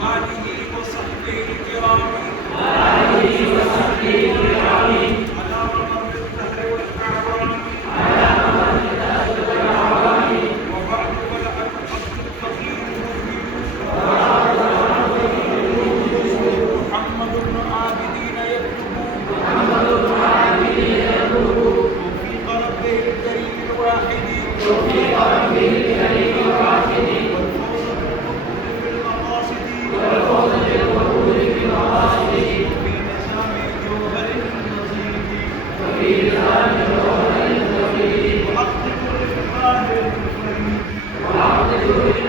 وآله وصحبه الكرام على مر الدهر والأعوام وبعد فلقد قصد الفقير محمد بن عابدين يكتب توفيق ربه الكريم الواحد والفوز بالقبول في المقاصد وفي نظام جوهر النظير وعقد الإفراد الفريد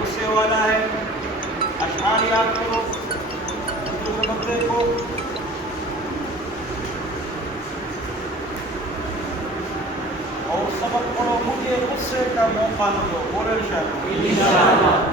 غصے والا ہے. اشعار یاد کرو دوسرے بندے کو اور سبق پڑھو. مجھے غصے کا موقع نہ دو. بولے انشاءاللہ.